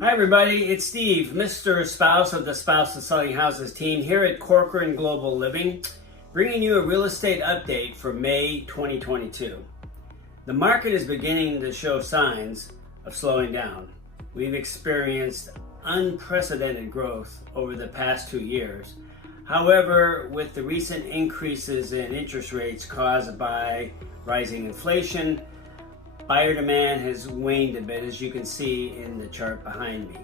Hi everybody, it's Steve, Mr. Spouse of the Spouse of Selling Houses team here at Corcoran Global Living, bringing you a real estate update for May 2022. The market is beginning to show signs of slowing down. We've experienced unprecedented growth over the past 2 years. However, with the recent increases in interest rates caused by rising inflation, buyer demand has waned a bit, as you can see in the chart behind me.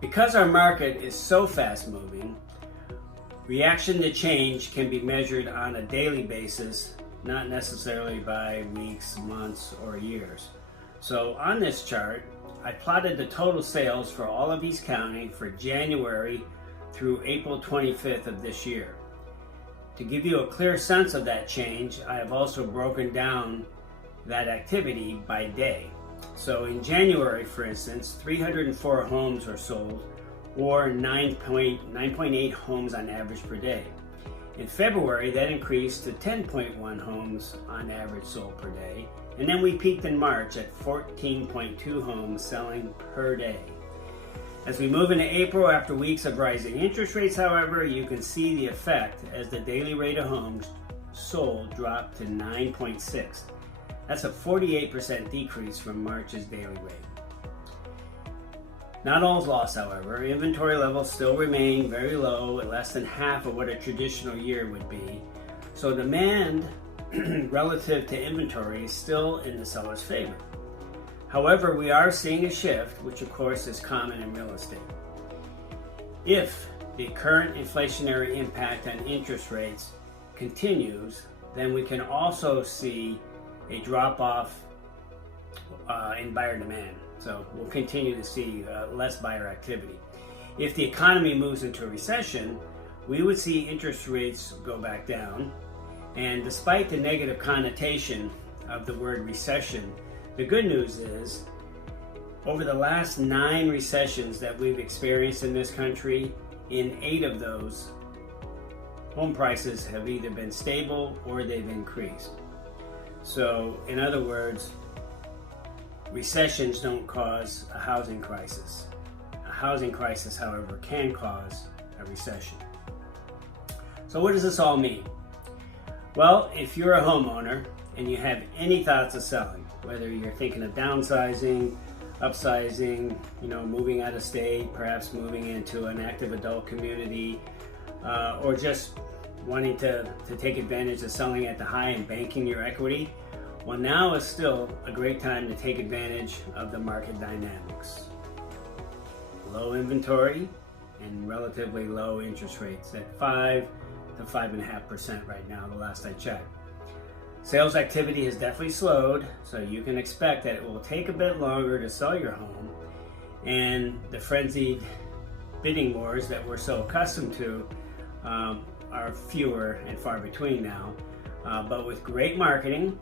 Because our market is so fast moving, reaction to change can be measured on a daily basis, not necessarily by weeks, months, or years. So on this chart, I plotted the total sales for all of East County for January through April 25th of this year. To give you a clear sense of that change, I have also broken down that activity by day. So in January, for instance, 304 homes were sold, or 9.8 homes on average per day. In February, that increased to 10.1 homes on average sold per day, and then we peaked in March at 14.2 homes selling per day. As we move into April, after weeks of rising interest rates, however, you can see the effect as the daily rate of homes sold dropped to 9.6. That's a 48% decrease from March's daily rate. Not all is lost, however. Inventory levels still remain very low, at less than half of what a traditional year would be. So demand relative to inventory is still in the seller's favor. However, we are seeing a shift, which of course is common in real estate. If the current inflationary impact on interest rates continues, then we can also see a drop-off in buyer demand. So we'll continue to see less buyer activity. If the economy moves into a recession, we would see interest rates go back down. And despite the negative connotation of the word recession, the good news is, over the last 9 recessions that we've experienced in this country, in 8 of those, home prices have either been stable or they've increased. So, in other words, recessions don't cause a housing crisis. A housing crisis, however, can cause a recession. So what does this all mean? Well, if you're a homeowner and you have any thoughts of selling, whether you're thinking of downsizing, upsizing, moving out of state, perhaps moving into an active adult community, or just wanting to take advantage of selling at the high and banking your equity, well, now is still a great time to take advantage of the market dynamics. Low inventory and relatively low interest rates at 5 to 5.5% right now, the last I checked. Sales activity has definitely slowed, so you can expect that it will take a bit longer to sell your home, and the frenzied bidding wars that we're so accustomed to are fewer and far between now. But with great marketing,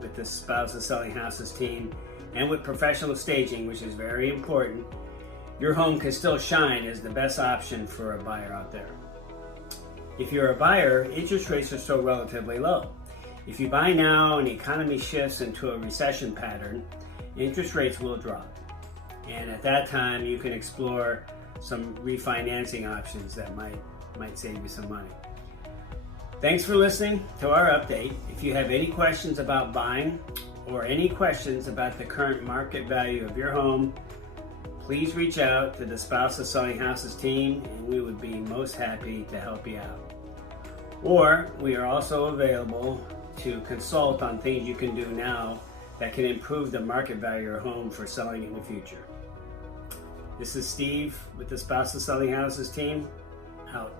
with the Spouse of Selling Houses team, and with professional staging, which is very important, your home can still shine as the best option for a buyer out there. If you're a buyer, interest rates are still relatively low. If you buy now and the economy shifts into a recession pattern, interest rates will drop. And at that time, you can explore some refinancing options that might save you some money. Thanks for listening to our update. If you have any questions about buying or any questions about the current market value of your home, please reach out to the Spouse of Selling Houses team, and we would be most happy to help you out. Or we are also available to consult on things you can do now that can improve the market value of your home for selling in the future. This is Steve with the Spouse of Selling Houses team, out.